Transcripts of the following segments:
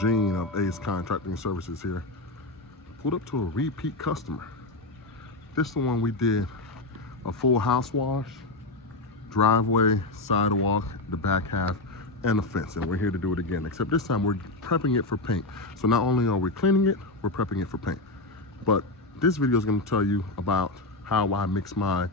Gene of Ace Contracting Services here. Pulled up to a repeat customer. This is the one we did a full house wash, driveway, sidewalk, the back half, and the fence. And we're here to do it again, except this time we're prepping it for paint. So not only are we cleaning it, we're prepping it for paint. But this video is going to tell you about how I mix my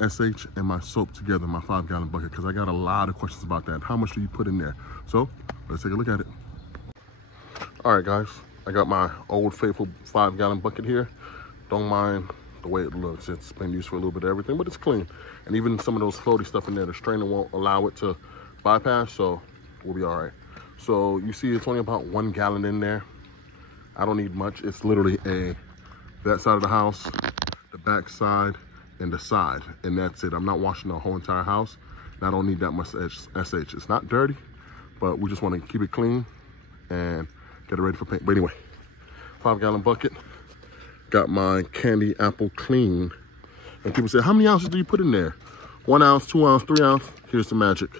SH and my soap together in my 5-gallon bucket, because I got a lot of questions about that. How much do you put in there? So let's take a look at it. All right, guys, I got my old faithful 5-gallon bucket here. Don't mind the way it looks. It's been used for a little bit of everything, but it's clean. And even some of those floaty stuff in there, the strainer won't allow it to bypass, so we'll be all right. So you see it's only about 1 gallon in there. I don't need much. It's literally that side of the house, the back side, and the side, and that's it. I'm not washing the whole entire house, and I don't need that much SH. It's not dirty, but we just want to keep it clean and get it ready for paint. But anyway, 5-gallon bucket. Got my candy apple clean. And people say, how many ounces do you put in there? 1 ounce, 2 ounce, 3 ounce. Here's the magic.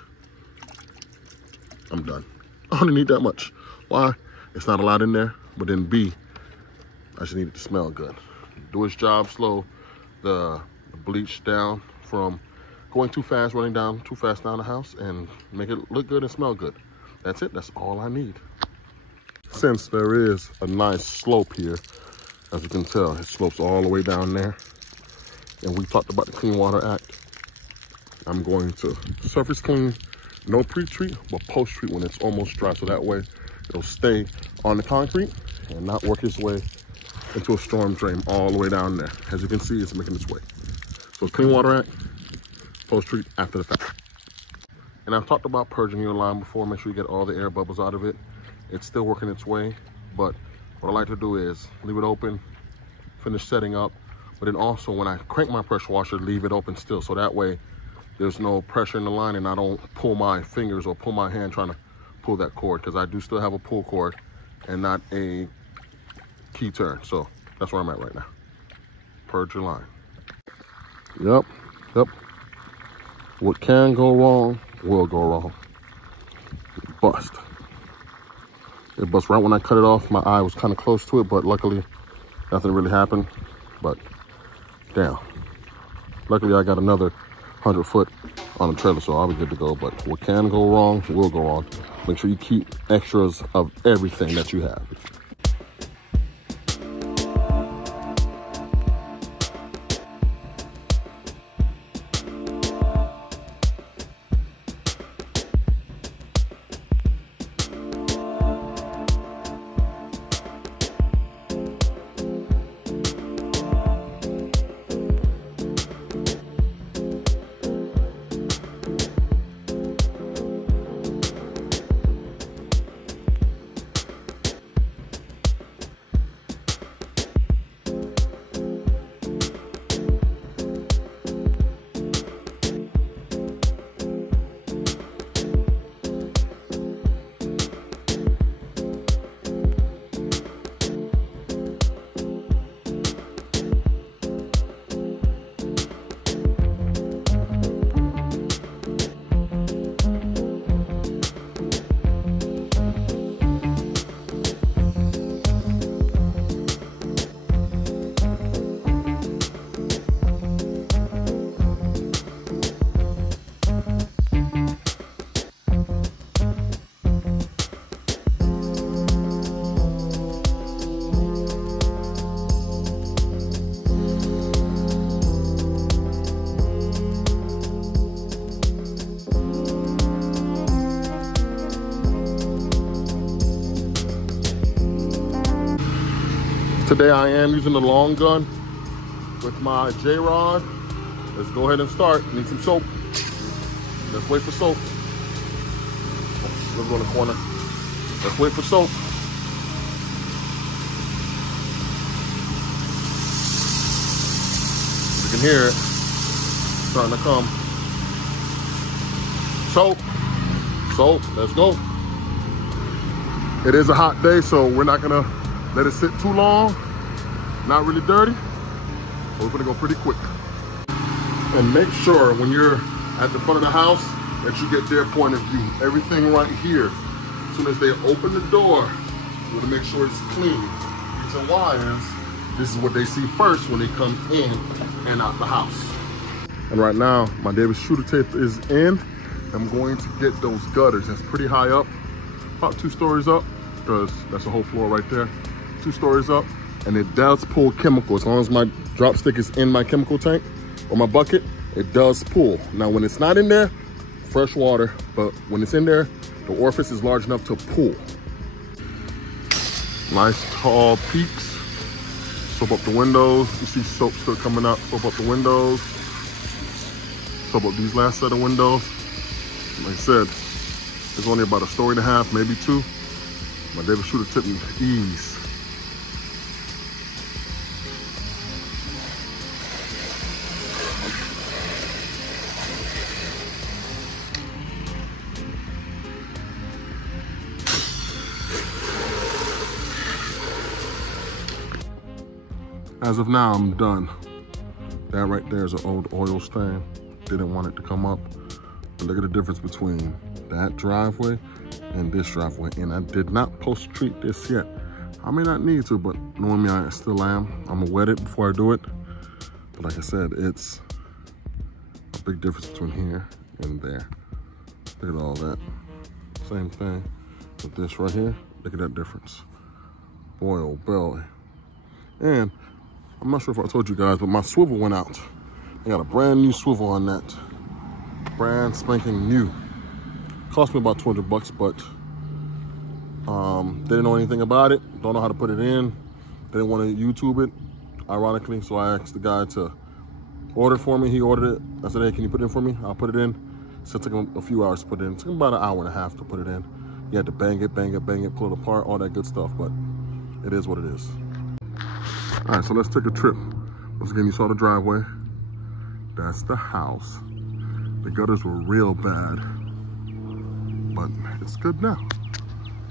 I'm done. I only need that much. Why? It's not a lot in there, but then B, I just need it to smell good. Do its job, slow the bleach down from going too fast, running down too fast down the house, and make it look good and smell good. That's it. That's all I need. Since there is a nice slope here, as you can tell, it slopes all the way down there. And we talked about the Clean Water Act. I'm going to surface clean, no pre-treat, but post-treat when it's almost dry. So that way it'll stay on the concrete and not work its way into a storm drain all the way down there. As you can see, it's making its way. So Clean Water Act, post-treat after the fact. And I've talked about purging your line before. Make sure you get all the air bubbles out of it. It's still working its way, but what I like to do is leave it open, finish setting up, but then also when I crank my pressure washer, leave it open still, so that way there's no pressure in the line and I don't pull my fingers or pull my hand trying to pull that cord, because I do still have a pull cord and not a key turn. So that's where I'm at right now. Purge your line. Yep. What can go wrong will go wrong. Bust. It bust right when I cut it off. My eye was kind of close to it, but luckily nothing really happened. But damn, luckily I got another 100 foot on the trailer, so I'll be good to go. But what can go wrong will go wrong. Make sure you keep extras of everything that you have. Today I am using the long gun with my J-rod. Let's go ahead and start. Need some soap. Let's wait for soap. Let's go in the corner. Let's wait for soap. You can hear it starting to come. Soap. Soap. Let's go. It is a hot day, so we're not gonna let it sit too long. Not really dirty, but we're gonna go pretty quick. And make sure when you're at the front of the house that you get their point of view. Everything right here. As soon as they open the door, You want to make sure it's clean. Reason why is this is what they see first when they come in and out the house. And right now, my Davis shooter tape is in. I'm going to get those gutters. That's pretty high up, about 2 stories up, because that's the whole floor right there. 2 stories up, and it does pull chemical. As long as my drop stick is in my chemical tank or my bucket, it does pull. Now, when it's not in there, fresh water, but when it's in there, the orifice is large enough to pull. Nice tall peaks. Soap up the windows. You see soap still coming up. Soap up the windows. Soap up these last set of windows. Like I said, it's only about 1.5 stories, maybe 2. My Davis shooter tip me ease. As of now, I'm done. That right there is an old oil stain. Didn't want it to come up. But look at the difference between that driveway and this driveway. And I did not post-treat this yet. I may not need to, but knowing me, I still am. I'm gonna wet it before I do it. But like I said, it's a big difference between here and there. Look at all that. Same thing with this right here. Look at that difference. Boy, oh boy. And I'm not sure if I told you guys, but my swivel went out. I got a brand new swivel on that. Brand spanking new. Cost me about 200 bucks, but didn't know anything about it. Don't know how to put it in. Didn't want to YouTube it, ironically. So I asked the guy to order it for me. He ordered it. I said, hey, can you put it in for me? I'll put it in. So it took him a few hours to put it in. It took him about 1.5 hours to put it in. You had to bang it, pull it apart, all that good stuff, but it is what it is. All right, so let's take a trip. Once again, you saw the driveway. That's the house. The gutters were real bad, but it's good now.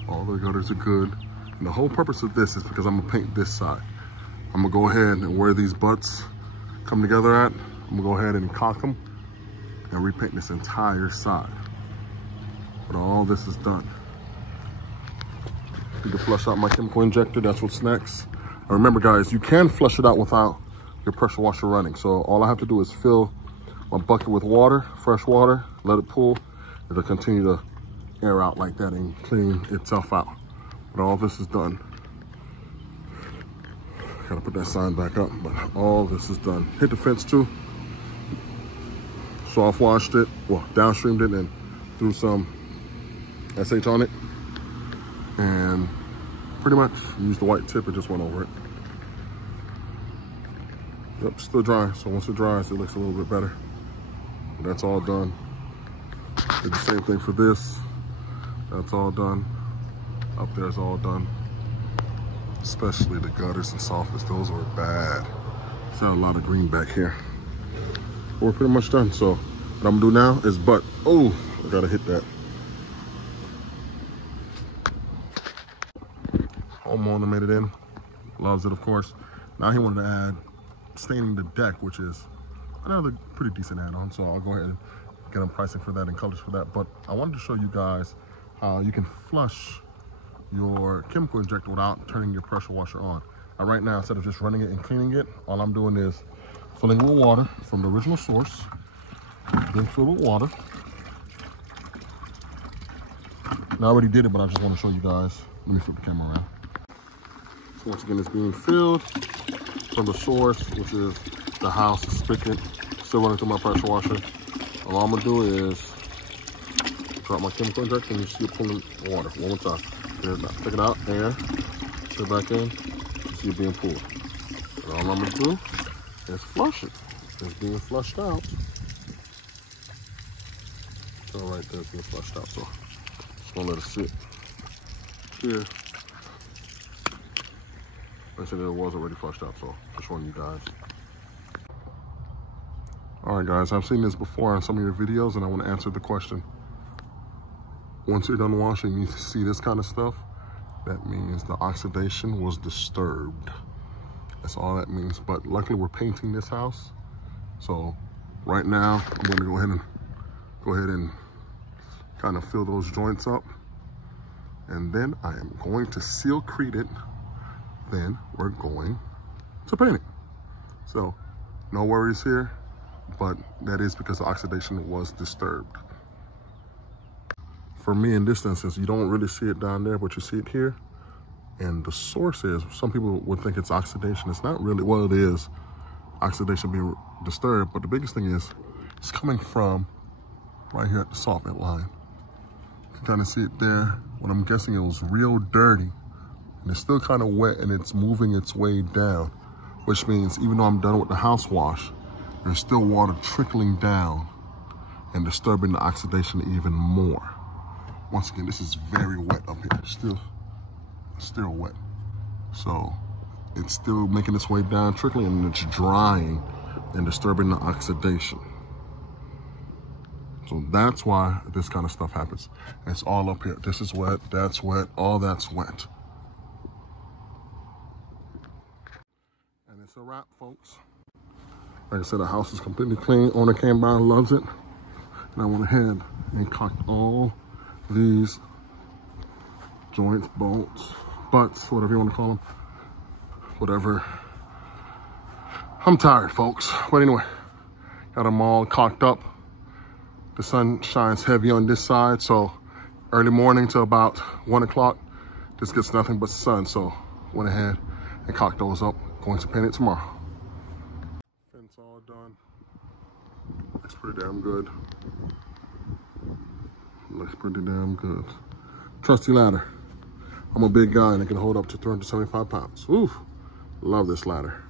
All the gutters are good. And the whole purpose of this is because I'm gonna paint this side. I'm gonna go ahead and where these butts come together at, I'm gonna go ahead and caulk them and repaint this entire side. But all this is done. Need to flush out my chemical injector, that's what's next. And remember guys, you can flush it out without your pressure washer running. So all I have to do is fill my bucket with water, fresh water, let it pull. It'll continue to air out like that and clean itself out. But all this is done. Gotta put that sign back up, but all this is done. Hit the fence too. Soft washed it, well, downstreamed it and threw some SH on it. And pretty much used the white tip and just went over it. Yep, still dry. So once it dries, it looks a little bit better. But that's all done. Did the same thing for this. That's all done. Up there's all done. Especially the gutters and soffits, those were bad. There's a lot of green back here. We're pretty much done. So what I'm gonna do now is oh, I gotta hit that. Homeowner made it in, loves it of course. Now he wanted to add staining the deck, which is another pretty decent add-on. So I'll go ahead and get him pricing for that and colors for that. But I wanted to show you guys how you can flush your chemical injector without turning your pressure washer on. Now right now, instead of just running it and cleaning it, all I'm doing is filling it with water from the original source, then fill with water. Now I already did it, but I just want to show you guys. Let me flip the camera around. So once again, it's being filled from the source, which is the house, the spigot, still running through my pressure washer. All I'm gonna do is drop my chemical injector and you see it pulling water one more time. Take it out, air, put it back in, you see it being pulled. And all I'm gonna do is flush it. It's being flushed out. So right there, it's being flushed out. So just gonna let it sit here. I said it was already flushed out, so just showing you guys. All right, guys, I've seen this before on some of your videos, and I want to answer the question. Once you're done washing, you see this kind of stuff. That means the oxidation was disturbed. That's all that means. But luckily, we're painting this house, so right now I'm going to go ahead and kind of fill those joints up And then I am going to sealcrete it. Then we're going to paint it. So no worries here, but that is because the oxidation was disturbed. For me in this instance, you don't really see it down there, but you see it here. And the source is, some people would think it's oxidation. It's not really, well, it is oxidation being disturbed, but the biggest thing is it's coming from right here at the salt vent line. You can kind of see it there. What I'm guessing, it was real dirty, and it's still kind of wet, and it's moving its way down, which means even though I'm done with the house wash, there's still water trickling down and disturbing the oxidation even more. Once again, this is very wet up here, still wet. So it's still making its way down, trickling, and it's drying and disturbing the oxidation. So that's why this kind of stuff happens. It's all up here. This is wet, that's wet, all that's wet. And it's a wrap, folks. Like I said, the house is completely clean. Owner came by, loves it. And I went ahead and caulked all these joints, bolts, butts, whatever you want to call them. Whatever. I'm tired, folks. But anyway, got them all caulked up. The sun shines heavy on this side, so early morning to about 1 o'clock, this gets nothing but sun. So went ahead and caulked those up. Going to paint it tomorrow. Fence all done. Looks pretty damn good. Looks pretty damn good. Trusty ladder. I'm a big guy and it can hold up to 375 pounds. Ooh, love this ladder.